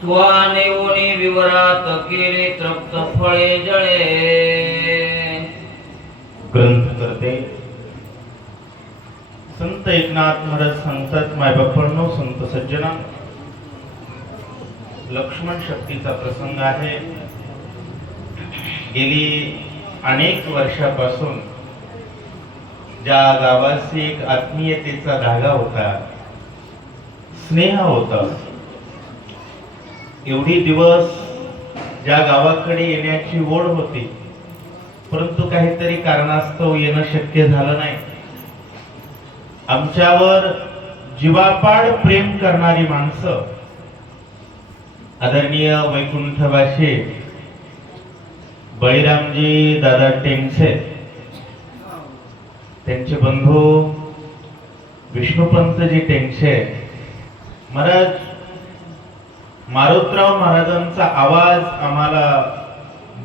त्वानेवनी विवरात केले तृप्त फळे जळे. ग्रंथ करते संत एकनाथ महाराज सांगतात, मायबापांनो, संत सज्जना, लक्ष्मण शक्तीचा प्रसंग आहे. गेली अनेक वर्षापासून ज्या गावाशी एक आत्मीयतेचा धागा होता, स्नेह होता, एवढी दिवस ज्या गावाकडे येण्याची ओढ होती, परंतु काहीतरी कारणास्तव येणं शक्य झालं नाही. आमच्यावर जीवापाड प्रेम करणारी माणसं, आदरणीय वैकुंठवासी बळीरामजी दादा टेंगसे, त्यांचे बंधू विष्णुपंतजी टेंगसे महाराज, मारुतराव महाराजांचा आवाज आम्हाला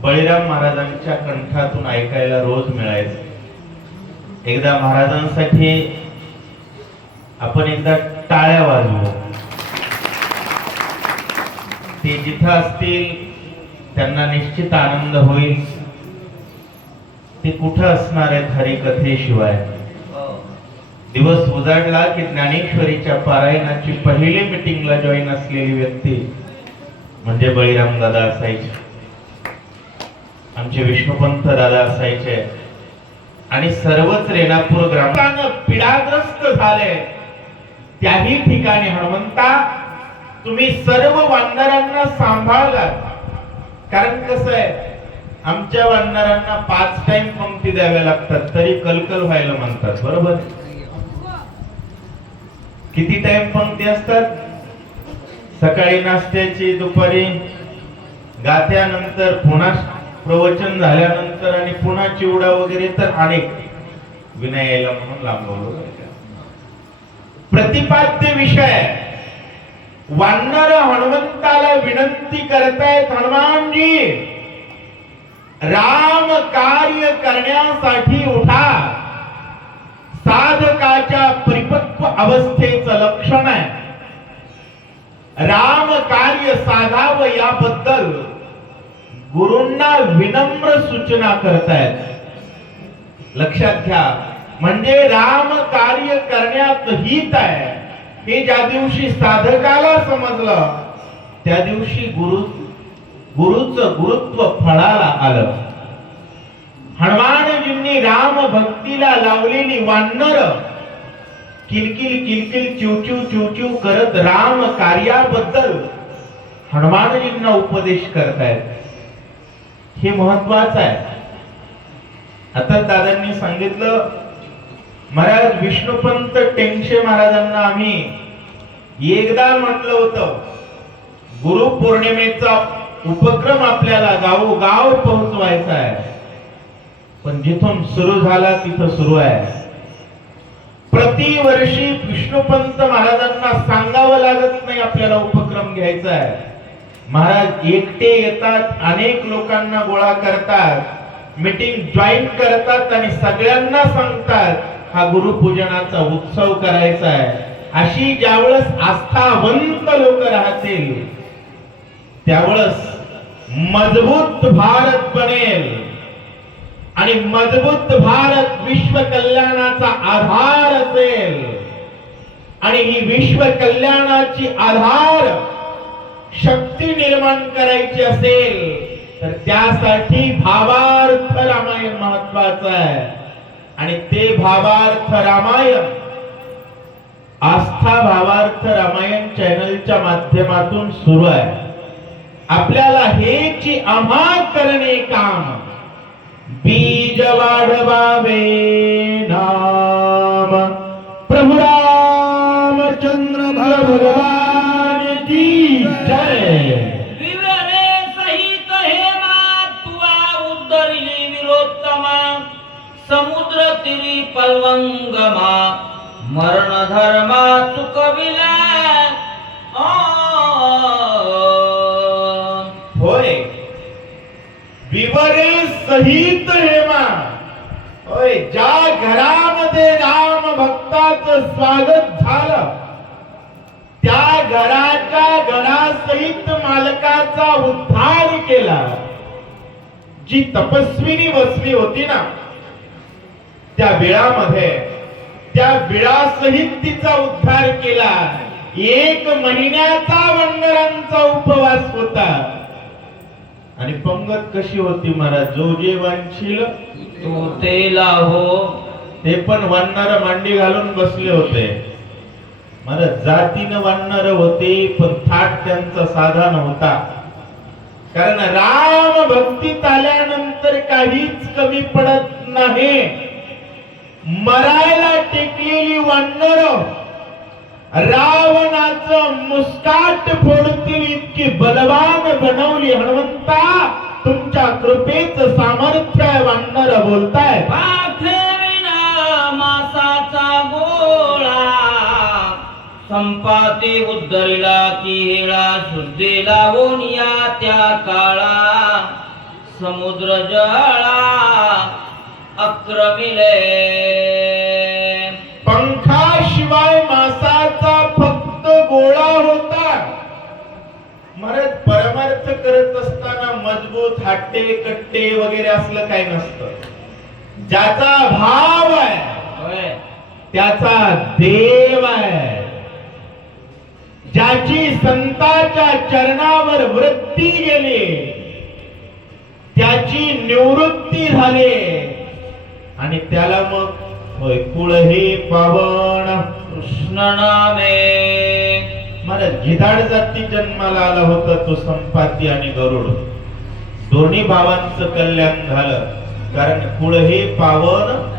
बळीराम महाराजांच्या कंठातून ऐकायला रोज मिळायचा. एकदा महाराजांसाठी आपण एकदा टाळ्या वाजवू. ते जिथं असतील त्यांना निश्चित आनंद होईल. ते कुठं असणार आहेत हरिकथेशिवाय. दिवस उजाडला की ज्ञानेश्वरीच्या पारायणाची पहिली मीटिंगला जॉईन असलेली व्यक्ती म्हणजे बळीराम दादा असायचे, आमचे विष्णुपंत दादा असायचे. आणि सर्वच रेणापूर ग्रामानं पीडाग्रस्त झाले. त्याही ठिकाणी हनुमंता, तुम्ही सर्व वानरांना सांभाळलात. कारण कसं आहे, आमच्या वानरांना 5 टाइम पंक्ती द्याव्या लागतात, तरी कलकल व्हायला म्हणतात. बरोबर? किती टाइम पंक्ती असतात? सकाळी नाश्त्याची, दुपारी गात्यानंतर, पुन्हा प्रवचन झाल्यानंतर आणि पुन्हा चिवडा वगैरे, तर अनेक विनय यायला म्हणून लांबवलं. प्रतिपाद्य विषय, वानर हनुमंताला विनंती करतायत, हनुमानजी राम कार्य करण्यासाठी उठा. साधकाच्या परिपक्व अवस्थेचं लक्षण आहे. राम कार्य साधावं याबद्दल गुरूंना विनम्र सूचना करतायत. लक्षात घ्या, म्हणजे राम कार्य करण्यात हित आहे हे ज्या दिवशी साधकाला समजलं, त्या दिवशी गुरुचं गुरुत्व फळाला आलं. हनुमानजींनी राम भक्तीला लावलेली वानर किलकिल किलकिल चिवचिव चिवचिव करत राम कार्याबद्दल हनुमानजींना उपदेश करतायत. हे महत्वाचं आहे. आता दादांनी सांगितलं, महाराज विष्णुपंत टेंगसे महाराजांना आम्ही एकदा म्हटलं होतं, गुरु पौर्णिमेचा उपक्रम आपल्याला गावोगाव पोहोचवायचा आहे. पण जिथून सुरू झाला तिथं सुरू आहे. प्रतिवर्षी विष्णुपंत महाराजांना सांगावं लागत नाही आपल्याला उपक्रम घ्यायचा आहे. महाराज एकटे येतात, अनेक लोकांना गोळा करतात, मीटिंग जॉईन करतात आणि सगळ्यांना सांगतात, हा गुरुपूजनाचा उत्सव करायचा आहे. अशी ज्यावेळेस आस्थावंत लोक राहतील, त्यावेळेस मजबूत भारत बनेल. आणि मजबूत भारत विश्व कल्याणाचा आधार असेल. आणि ही विश्व कल्याणाची आधार शक्ती निर्माण करायची असेल, तर त्यासाठी भावार्थ रामायण महत्वाचं आहे. आणि ते भावार्थ रामायण आस्था भावार्थ रामायण चॅनलच्या माध्यमातून सुरू आहे. आपल्याला हेची आम्हा करणे काम, बीज वाढवावे नाम. प्रभु रामचंद्र भगवान की जय. विवरे सहित हेमा तुआ उद्धरिली विरोत्तमा. समुद्र तीरी पल्वंगमा मरण धर्मा चुकविला. होय, विवरे सहित हेमा. होय, ज्या घरामध्ये राम भक्ताचं स्वागत झालं, त्या घरात स्वतःच्या घरासहित मालकाचा उद्धार केला. जी तपस्विनी बसली होती ना, त्या बिळामध्ये, त्या बिळासहित तिचा उद्धार केला. 1 महिन्याचा वनरांचा उपवास होता. आणि पंगत कशी होती महाराज? जो जे वांछील तो ते लाहो. ते पण वानर मांडी घालून बसले होते. महाराज जातीनं वानर होते, पण थाट त्यांचा साधा नव्हता. कारण राम भक्तीत आल्यानंतर काहीच कमी पडत नाही. मरायला टेकलेली वानर रावणाचं मुस्काट फोडतील इतकी बलवान बनवली. हनुमंता, तुमच्या कृपेच सामर्थ्य आहे. वानर बोलताय, पाखविना मासाचा गोळा, संपाती उद्धरिला किळा, शुद्धीला ओनिया त्या काळा, समुद्र जळा अक्रमिले. पंखाशिवाय मासाचा फक्त गोळा होता. महाराज परमार्थ करत असताना मजबूत हाटे कट्टे वगैरे असलं काही नसतं. ज्याचा भाव आहे त्याचा देव आहे. ज्याची संतांच्या चरणावर वृत्ती गेली त्याची निवृत्ती झाली. आणि त्याला मग होय कुळ हे पावन कृष्ण नामे. मला गिधाड जाती जन्माला आला होता तो संपाती आणि गरुड. दोन्ही भावांचं कल्याण झालं. कारण कुळ हे पावन.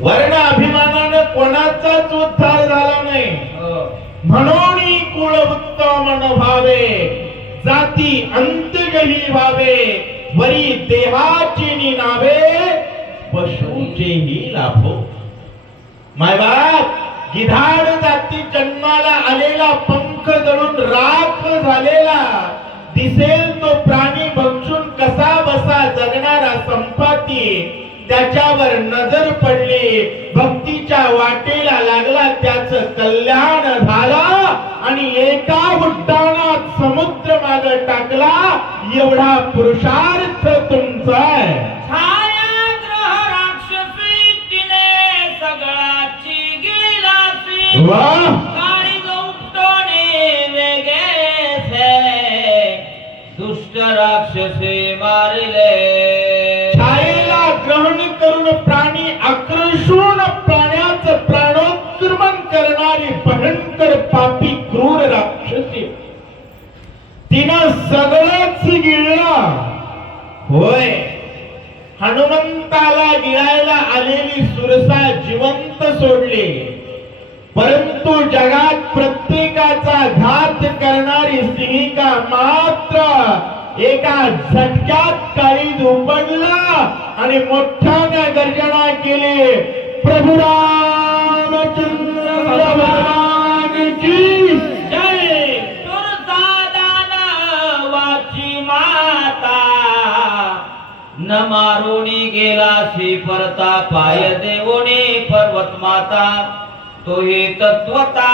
वर्ण अभिमानानं कोणाचाच उद्धार झाला नाही. म्हणून कुळ उत्तम न भावे, जाती अंतगही भावे, वरी देहाची नावे, पशुचेही लाभो. मायबाप, गिधाड जाती जन्माला आलेला, पंख जळून राख झालेला, दिसेल तो प्राणी भक्षून कसा बसा जगणारा संपाती, त्याच्यावर नजर पडली, भक्तीच्या वाटेला लागला, त्याचं कल्याण झालं आणि एका उड्डाणात समुद्र माग टाकला. एवढा पुरुषार्थ तुमचा आहे. छायाग्रह राक्षसी तिने सगळाची गिळासी, वाह, काळी गौटणे वेगेसे, दुष्ट राक्षसे मारिले. छायेला ग्रहण करून प्राणी आकर्षून प्राण्याचं प्राणोत्क्रमण करणारी भयंकर पापी क्रूर राक्षसी, तिनं सगळंच गिळलं. होय, हनुमंताला गिळायला आलेली सुरसा जिवंत सोडली. परंतु जगात प्रत्येकाचा घात करणारी सिंहिका मात्र एका झटक्यात काळीज उपडला आणि मोठ्याने गर्जना केली. प्रभू रामचंद्र भगवान की जय. वाची माता न मारुणी गेलासी परता, पाय देवोने पर्वत माता, तो हे तत्वता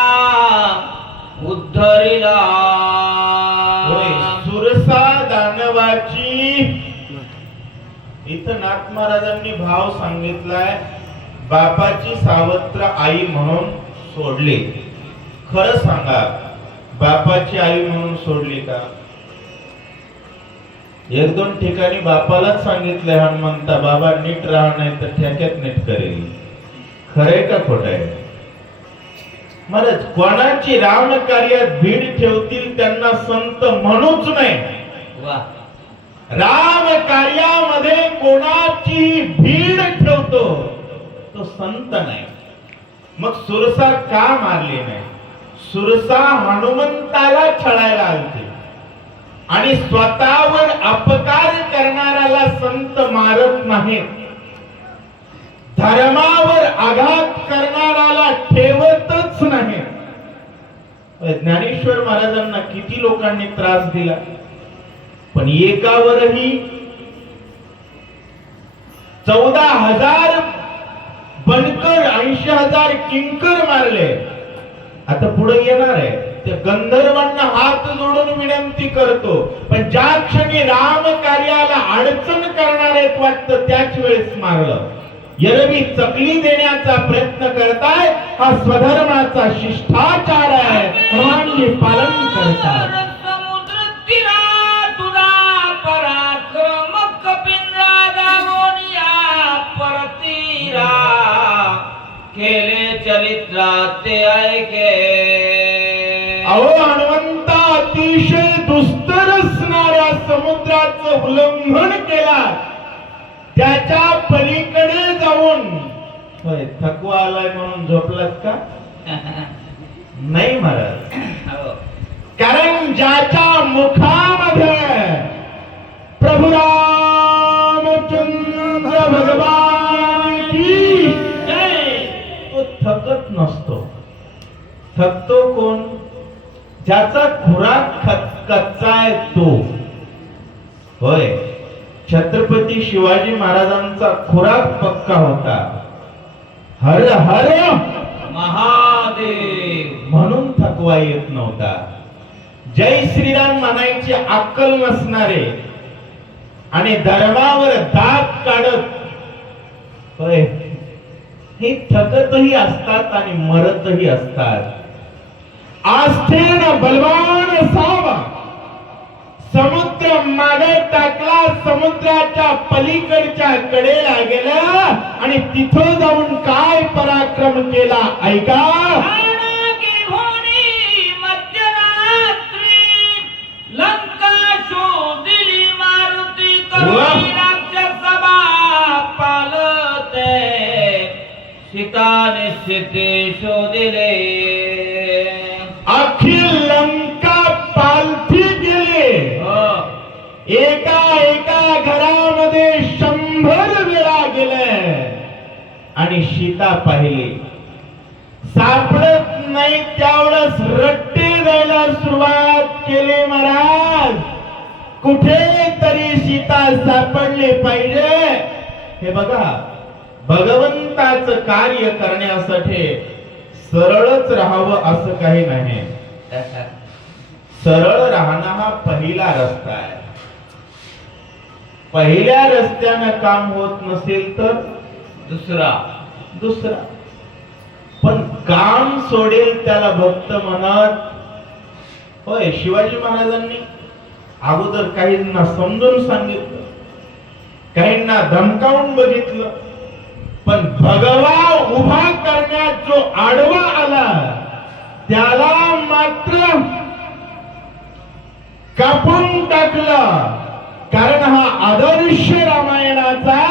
उद्धरिला. होय, सुरसा दानवाची. इथं नाथ महाराजांनी भाव सांगितलाय. बापाची सावत्र आई म्हणून सोडली. खरं सांगा, बापाची आई म्हणून सोडली का? 1-2 ठिकाणी बापालाच सांगितलंय हनुमंता, बाबा नीट राहा नाही तर ठेक्यात नीट करेल. खरंय का खोट आहे? महाराज, कोणाची राम कार्यात भीड ठेवतील त्यांना संत म्हणूच नाही. राम कार्यामध्ये कोणाची भीड ठेवतो तो संत नाही. मग सुरसा का मारली नाही? सुरसा हनुमंताला छळायला आलती आणि स्वतःवर अपकार करणाऱ्याला संत मारत नाही. धर्मावर आघात करणाऱ्याला ठेवतच नाही. ज्ञानेश्वर महाराजांना किती लोकांनी त्रास दिला, पण एकावरही 14,000 बनकर, 80,000 किंकर मारले. आता पुढे येणार आहे त्या गंधर्वांना हात जोडून विनंती करतो, पण ज्या क्षणी राम कार्याला अडचण करणार आहेत वाटतं त्याच वेळेस मारलं. एरवी चकली देण्याचा प्रयत्न करताय, हा स्वधर्माचा शिष्टाचार आहे, हनुमानजी पालन करतात. समुद्र तीरा तुझा पराक्रम कपिंद्रा दावोनिया परतीरा केले चरित्रा ते ऐके. अहो हनुमंता अतिशय दुस्तर असणाऱ्या समुद्राचं उल्लंघन केला, त्याच्या पलीकडे जाऊन होय थकवा आलाय म्हणून झोपलात का? नाही महाराज, हो. कारण ज्याच्या मुखामध्ये प्रभू रामचंद्र भगवान की जय, तो थकत नसतो. थकतो कोण? ज्याचा खुराक कच्चा आहे तो. होय, छत्रपती शिवाजी महाराजांचा खुराक पक्का होता, हर हर महादेव, म्हणून थकवा येत नव्हता. जय श्रीराम म्हणायची अक्कल नसणारे आणि धर्मावर दात काढत होय, हे थकतही असतात आणि मरतही असतात. आस्थेनं बलवान असावा, समुद्र मागे टाकला, समुद्राच्या पलीकडच्या कडेला गेला आणि तिथं जाऊन काय पराक्रम केला ऐका. लंका शोधिली मारुती वाह! राक्षसभा पालते सीता निश्चिते शोधिले. अखिल लंका पालथी गेले. एका एका घरामध्ये 100 वेळा गेले आणि सीता पाहिली, सापडत नाही त्यावेळेस रट्टे द्यायला सुरुवात केली. महाराज, कुठेतरी सीता सापडली पाहिजे. हे बघा, भगवंताचं कार्य करण्यासाठी सरळच राहावं असं काही नाही. सरळ राहणं हा पहिला रस्ता आहे. पहिल्या रस्त्यानं काम होत नसेल तर दुसरा. पण काम सोडेल त्याला भक्त म्हणत. होय, शिवाजी महाराजांनी अगोदर काहींना समजून सांगितलं, काहींना धमकावून बघितलं, पण भगवा उभा करण्यात जो आडवा आला त्याला मात्र कापून टाकलं. कारण हा आदर्श रामायणाचा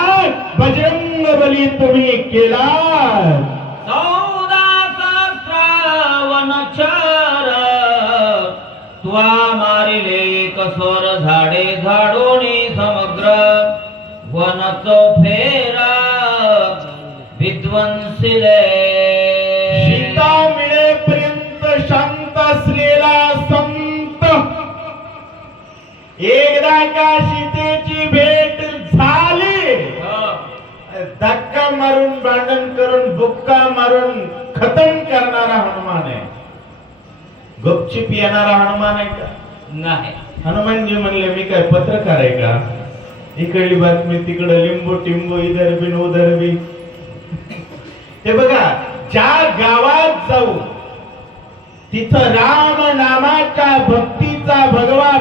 बजरंग बली तुम्ही केला. 14 वनचर त्वा मारिले कसोर झाडे झाडोनी समग्र वनचो फेरा विध्वंसिले. सीता मिळेपर्यंत शांत असलेला संत एकदा का सीतेची भेट झाली, धक्का मारून भांडण करून बुक्का मारून खतम करणारा हनुमान आहे. गपचिप येणारा हनुमान आहे का? नाही. हनुमानजी म्हणले, मी काय पत्रकार आहे का? इकडली बातमी तिकडे लिंबू टिंबू, इधर बिन उधर बी. हे बघा, ज्या गावात जाऊ तिथं राम नामाच्या भक्तीचा भगवा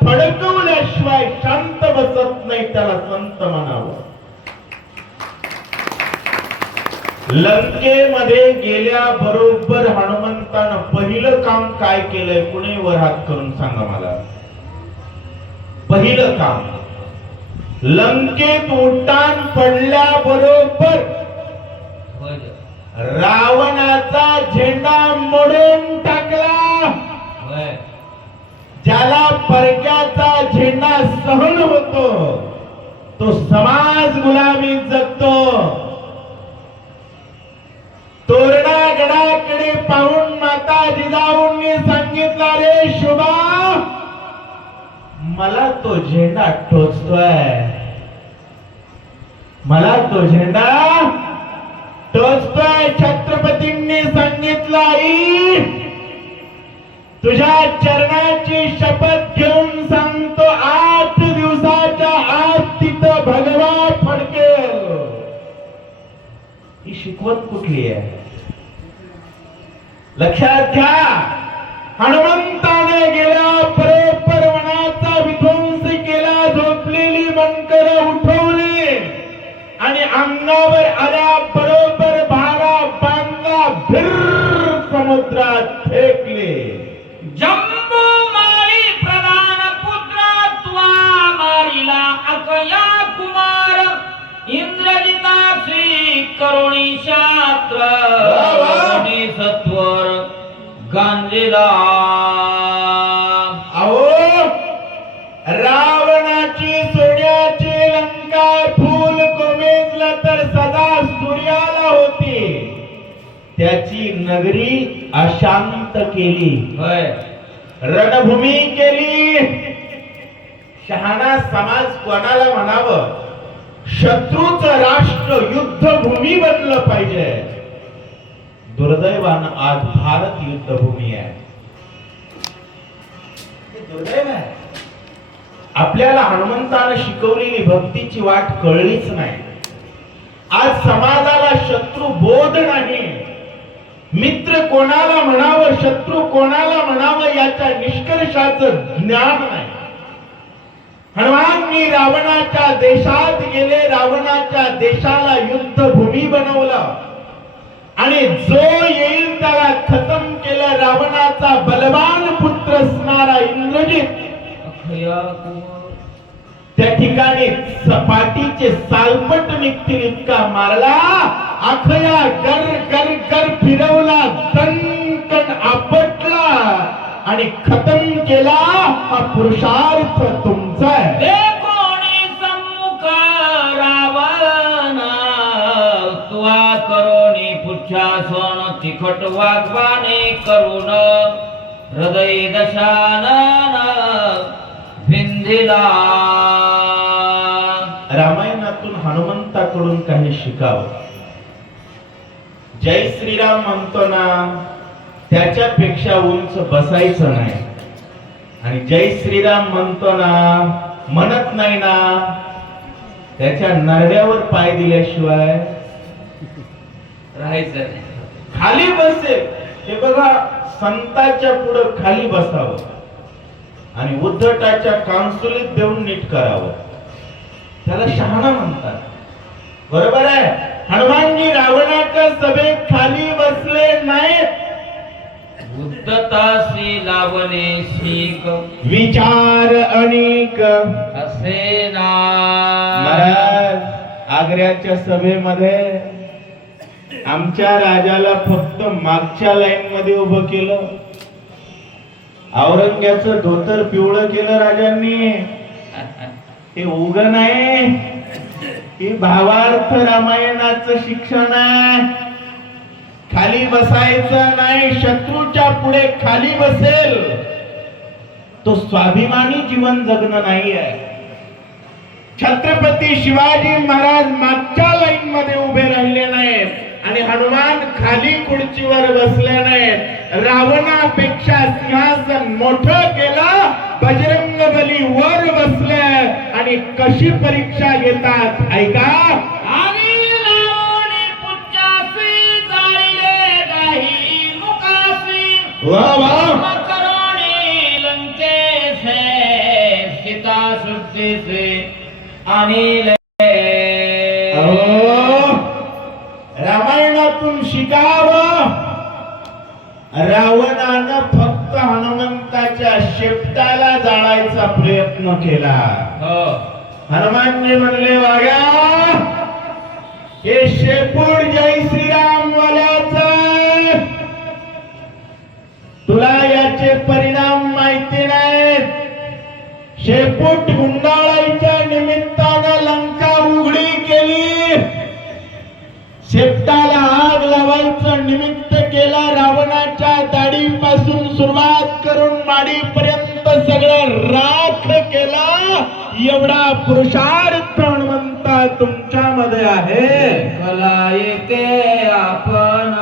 फडकवल्याशिवाय शांत बसत नाही, त्याला संत म्हणावं. लंकेमध्ये गेल्याबरोबर हनुमंतानं पहिलं काम काय केलंय? कुणी वर हात करून सांगा मला. पहिलं काम, लंकेत उड्डाण पडल्याबरोबर रावणाचा झेंडा मोडून टाकला. ज्याला परक्याचा झेंडा सहन होतो तो समाज गुलामी जगतो. तोरणागडाकडे पाहून माता जिजाऊंनी सांगितलं, रे शुभा, मला तो झेंडा टोचतोय, मला तो झेंडा टोचतोय. छत्रपतींनी सांगितलं, आई तुझ्या चरणाची शपथ घेऊन सांगतो 8 दिवसाच्या आत तिथं भगवा फडकेल. ही शिकवण कुठली आहे? लक्षात घ्या, हनुमंताने गेल्या बरोबर वनाचा विध्वंस केला, झोपलेली मनकर उठवली आणि अंगावर आल्या बरोबर भाला बांधला, भिर समुद्रात फेकले. जम्बू मारी प्रधान पुत्र तुआ मारिला अकया कुमार इंद्रजितासी करुणी शास्त्र आणि सत्वर गांजीला. अहो, रावणाची सोन्याची लंका फूल कोमेजलं तर सदा सूर्याला होती, त्याची नगरी अशांत केली, होय रणभूमी केली. शहाणा समाज कोणाला म्हणावं? शत्रूचं राष्ट्र युद्धभूमी बनलं पाहिजे. दुर्दैवानं आज भारत युद्धभूमी आहे. हे दुर्दैव आहे. आपल्याला हनुमंतानं शिकवलेली भक्तीची वाट कळलीच नाही. आज समाजाला शत्रू बोध नाही. मित्र कोणाला म्हणावं, शत्रू कोणाला म्हणावं याच्या निष्कर्षाचं ज्ञान नाही. हनुमाननी रावणाच्या देशात गेले, रावणाच्या देशाला युद्धभूमी बनवलं आणि जो येईल त्याला खतम केलं. रावणाचा बलवान पुत्र असणारा इंद्रजित अखया कुमार त्या ठिकाणी सपाटीचे सालपट निघतील इतका मारला, अखया गर गर गर फिरवला, दणकन आपटला आणि खतम केला. हा पुरुषार्थ तुमचा आहे. हे कोणी सम्मुख रावण तुआ करोनी पुच्छा सोन तिखट वागवाने करून हृदय दशानन भिंदिला. रामायणातून हनुमंताकडून काही शिकावं. जय श्रीराम म्हणतो ना, त्याच्यापेक्षा उंच बसायचं नाही. आणि जय श्रीराम म्हणतो ना, म्हणत नाही ना, त्याच्या नरड्यावर पाय दिल्याशिवाय राहायचं नाही. खाली बसेल. हे बघा, संताच्या पुढे खाली बसावं आणि उद्धटाच्या कांसुलीत देऊन नीट करावं, त्याला शहाणा म्हणतात. बरोबर आहे. हनुमानजी रावणाच्या सभेत खाली बसले नाहीत. उद्धतासी लावले शीक विचार अनेक असे ना. महाराज, आग्र्याच्या सभेमध्ये आमच्या राजाला फक्त मागच्या लाईन मध्ये उभं केलं. औरंग्याचं धोतर पिवळं केलं राजांनी. हे उग नाही, हे भावार्थ रामायणाचं शिक्षण आहे. खाली बसायचं नाही. शत्रूच्या पुढे खाली बसेल तो स्वाभिमानी जीवन जगणं नाही आहे. छत्रपती शिवाजी महाराज मागच्या लाईन मध्ये उभे राहिले नाहीत आणि हनुमान खाली खुर्चीवर बसले नाहीत. रावणापेक्षा सिंहासन मोठं केलं, बजरंगबली वर बसले आणि कशी परीक्षा घेतात ऐका. आणि लावणी पुच्छासी जाळीले गाही मुकासी वाह वाह. करोणी लंकेसे सीता सुट्टीसे आणि रामायणातून शिकावं. रावणानं फक्त हनुमंताच्या शेपटाला जाळायचा प्रयत्न केला. हनुमानजी म्हणले, वागा, हे शेपूट जय श्रीराम वाल्याचा, तुला याचे परिणाम माहिती नाहीत. शेपूट गुंडाळायच्या निमित्तानं लंका उघडी केली, शेपटाला आग लावायचं निमित्त केला. रावणाच्या दाढीपासून सुरुवात करून माडीपर्यंत सगळं राख केला. एवढा पुरुषार्थ हनुमंता तुमच्यामध्ये आहे. कला येते आपण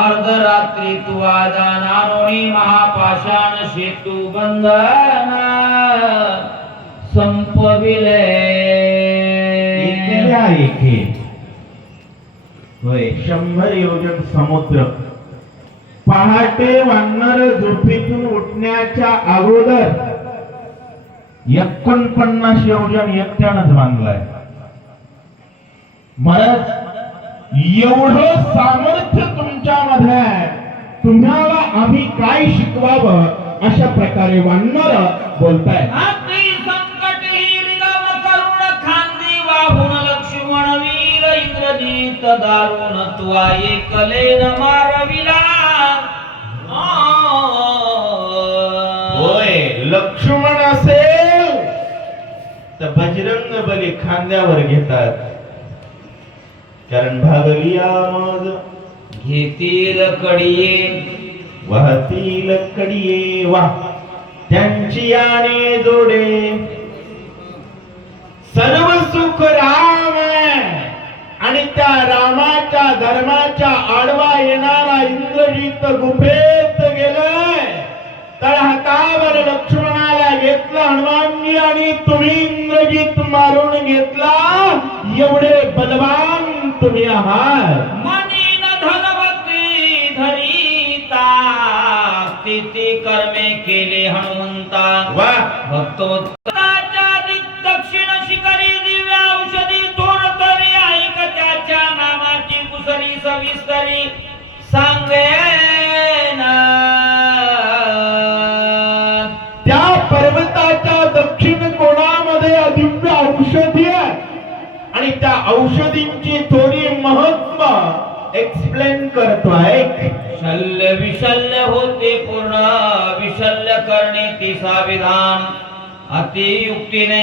अर्ध रात्री तू आजा नानोनी महापाषाण सेतू बंधन संपविले एकेल्या एके होय 100 योजन समुद्र. पहाटे वानर झोपेतून उठण्याच्या अगोदर 49 योजन एकट्यानंच बांधलाय. महाराज एवढं सामर्थ्य तुमच्यामध्ये आहे, तुम्हाला आम्ही काय शिकवावं अशा प्रकारे वानर बोलताय. अति संकट हिरिलम करुण खांदी वाहून लक्ष्मण वीर इंद्रजित दारुण तुआ एकलेन मारविला. होय, लक्ष्मण असेल तर बजरंग बली खांद्यावर घेतात, कारण भागलिया मग घेतील कडिये वाहतील कडिये वा त्यांची आणे जोडे. सर्व सुख राम आहे आणि त्या रामाच्या धर्माच्या आडवा येणारा इंद्रजित गुफेत गेलाय. तळहातावर लक्ष्मणाला घेतला हनुमानजी आणि तुम्ही इंद्रजित मारून घेतला. एवढे बलवान तुम्ही आहात. मनीन धनवती धरिता स्थिती कर्मे केले हनुमंता. वा भक्तोत्तराच्या दक्षिण शिखरी दिव्या औषधी थोर तरी ऐक त्याच्या नामाची कुसरी सविस्तरी सांगेना. त्या पर्वताच्या दक्षिण कोणामध्ये दिव्य औषधी आहे आणि त्या औषधींची थोडी महत्व एक्सप्लेन करतो आहे. शल्य विशल्य होते पूर्ण विशल्य करणे तिसा विधान अतियुक्तीने